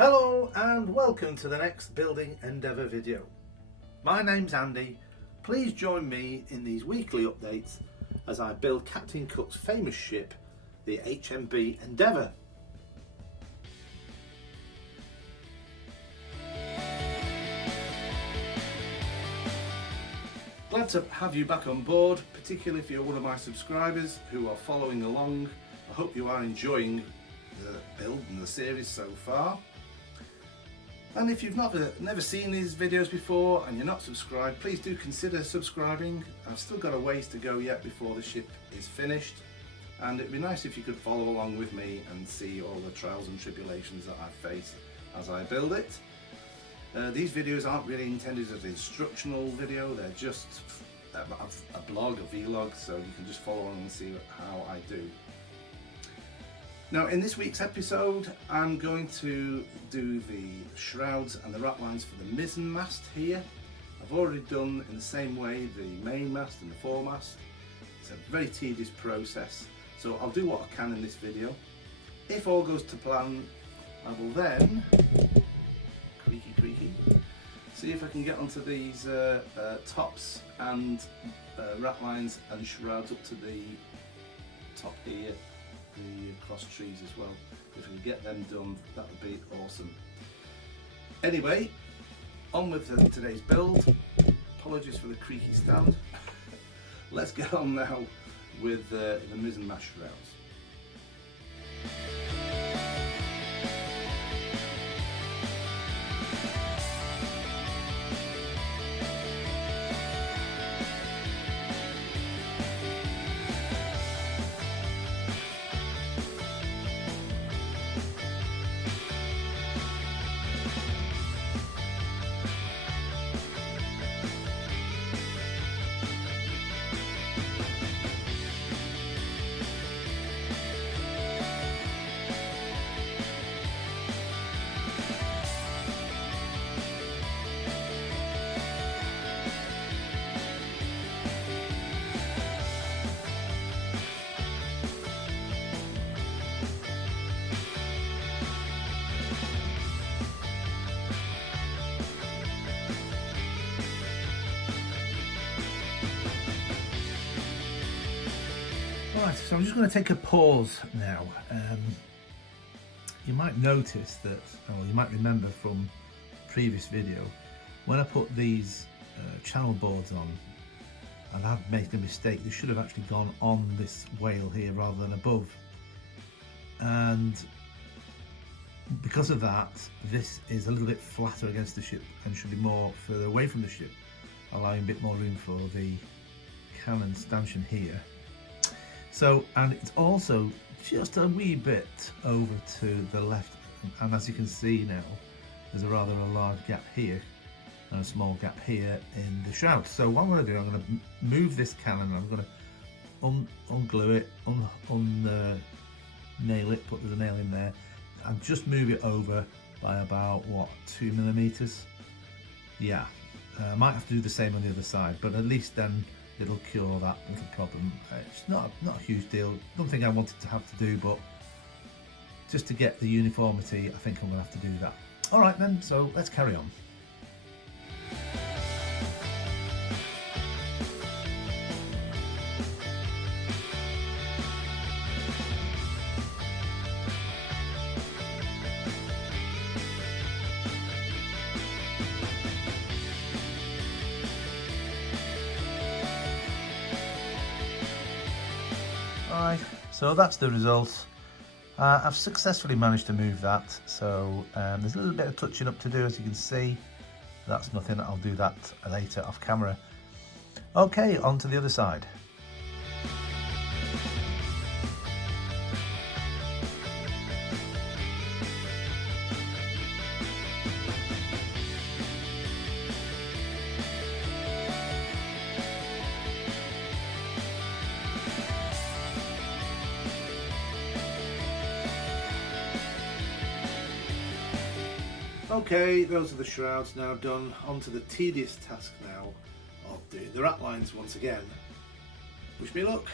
Hello and welcome to the next Building Endeavour video. My name's Andy. Please join me in these weekly updates as I build Captain Cook's famous ship, the HMB Endeavour. Glad to have you back on board, particularly if you're one of my subscribers who are following along. I hope you are enjoying the build and the series so far. And if you've never seen these videos before and you're not subscribed, please do consider subscribing. I've still got a ways to go yet before the ship is finished, and it'd be nice if you could follow along with me and see all the trials and tribulations that I face as I build it. These videos aren't really intended as an instructional video, they're just a blog, a vlog, so you can just follow along and see how I do. Now in this week's episode I'm going to do the shrouds and the ratlines for the mizzen mast here. I've already done in the same way the main mast and the foremast. It's a very tedious process, so I'll do what I can in this video. If all goes to plan, I will then, creaky, see if I can get onto these tops and ratlines and shrouds up to the top here, the cross trees as well. If we can get them done, that would be awesome. Anyway, on with today's build. Apologies for the creaky stand. Let's get on now with the mizzen mast shrouds. Right, so I'm just going to take a pause now. You might notice that, or you might remember from the previous video, when I put these channel boards on, and I've made a mistake. They should have actually gone on this whale here rather than above. And because of that, this is a little bit flatter against the ship and should be more further away from the ship, allowing a bit more room for the cannon stanchion here. So, and it's also just a wee bit over to the left, and as you can see now, there's a rather large gap here and a small gap here in the shroud. So what I'm going to do, I'm going to move this cannon, I'm going to unglue it, nail it, put the nail in there, and just move it over by about, what, 2 millimeters? Yeah, I might have to do the same on the other side, but at least then it'll cure that little problem. It's not a huge deal, nothing I wanted to have to do, but just to get the uniformity, I think I'm going to have to do that. Alright then, so let's carry on. Alright, so that's the result. I've successfully managed to move that, so there's a little bit of touching up to do, as you can see. That's nothing, I'll do that later off camera. Okay, on to the other side. Okay, those are the shrouds now done. On to the tedious task now of doing the ratlines once again. Wish me luck.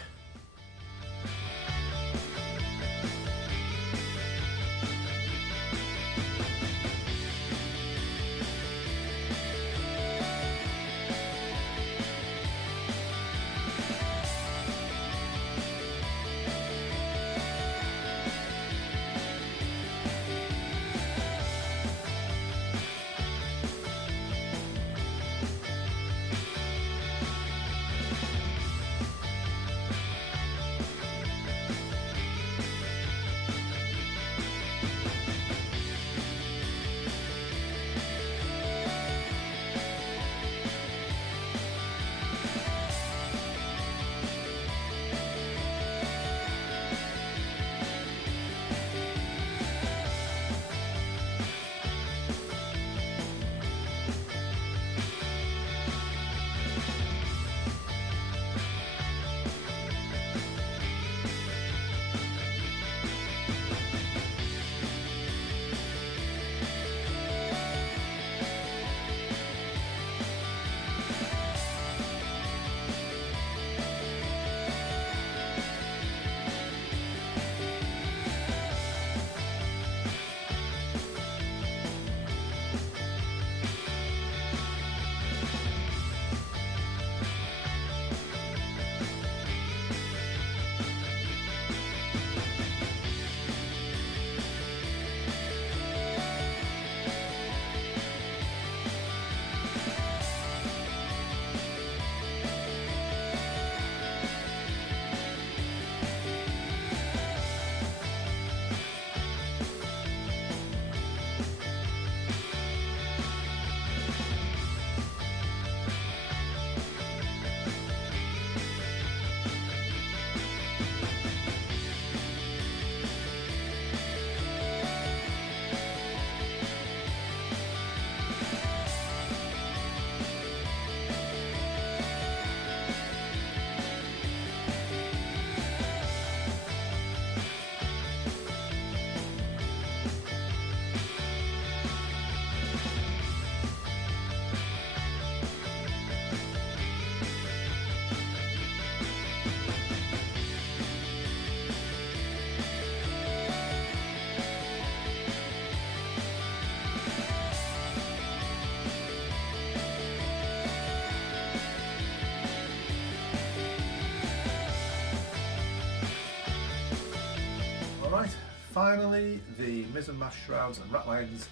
finally, the mizzenmast shrouds and ratlines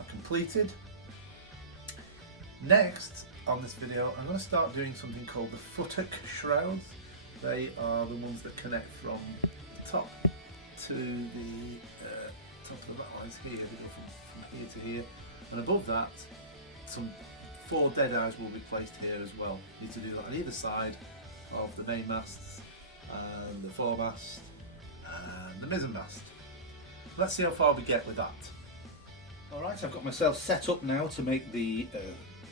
are completed. Next on this video, I'm going to start doing something called the Futtock shrouds. They are the ones that connect from the top to the top of the ratlines here. They go from here to here, and above that, some 4 dead eyes will be placed here as well. You need to do that on either side of the main masts and the foremast and the mizzenmast. Let's see how far we get with that. Alright, I've got myself set up now to make the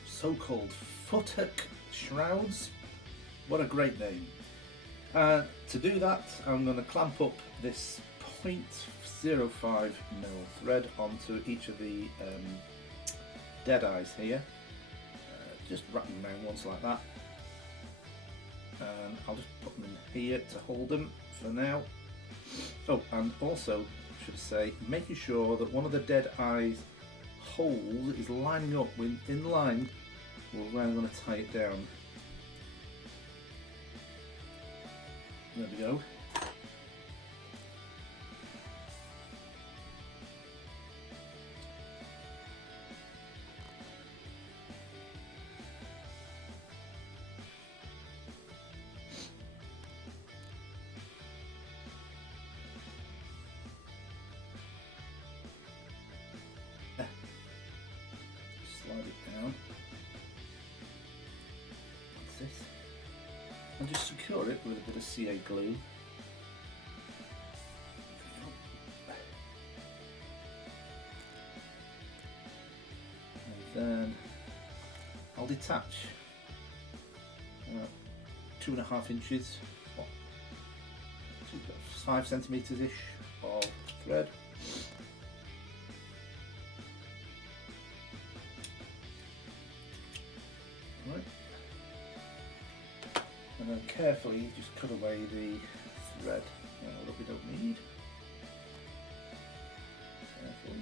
so-called Futtock shrouds. What a great name. To do that, I'm going to clamp up this 0.05mm thread onto each of the dead eyes here. Just wrap them around once like that. And I'll just put them in here to hold them for now. Oh, and also, I should say, making sure that one of the dead eyes holes is lining up in line with where I'm going to tie it down. There we go. Slide it down. That's it. And just secure it with a bit of CA glue. And then I'll detach 2.5 inches, 5 centimeters ish of thread. Right. And then carefully just cut away the thread that we don't need. Carefully.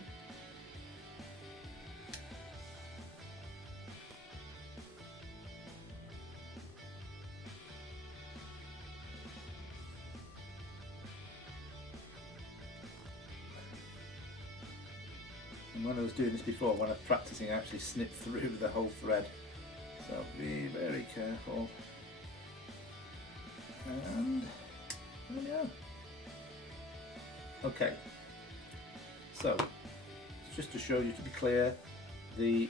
And when I was doing this before, when I was practicing, I actually snipped through the whole thread. So be very careful. And there we are. Okay, so just to show you, to be clear, the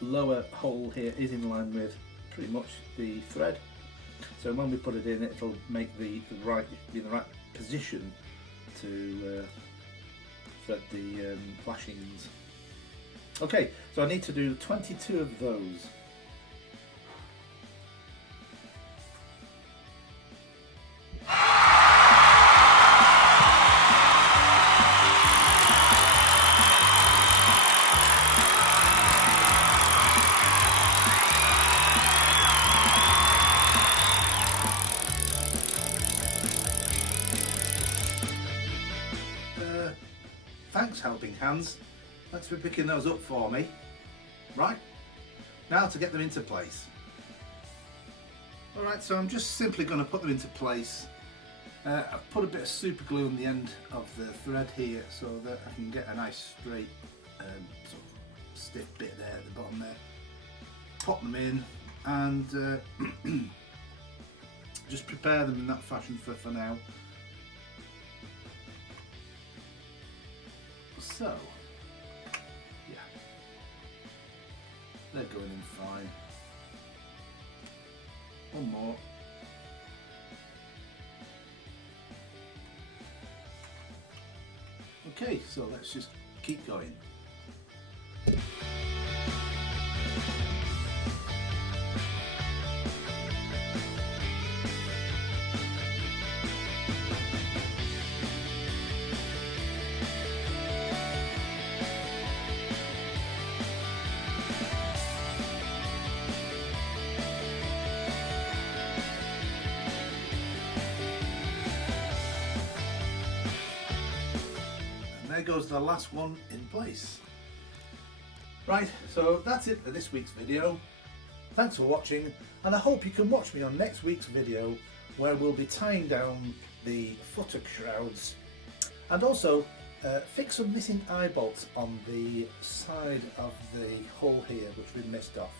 lower hole here is in line with pretty much the thread. So when we put it in, it'll make be in the right position to thread the flashings. Okay, so I need to do 22 of those. Thanks, helping hands. Thanks for picking those up for me. Right, now to get them into place. Alright, so I'm just simply going to put them into place. I've put a bit of super glue on the end of the thread here so that I can get a nice straight sort of stiff bit there at the bottom there. Pop them in and just prepare them in that fashion for now. So, yeah, they're going in fine. One more. Okay, so let's just keep going. There goes the last one in place. Right, so that's it for this week's video. Thanks for watching, and I hope you can watch me on next week's video where we'll be tying down the Futtock shrouds and also fix some missing eye bolts on the side of the hull here which we missed off.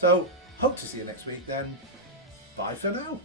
So hope to see you next week then. Bye for now.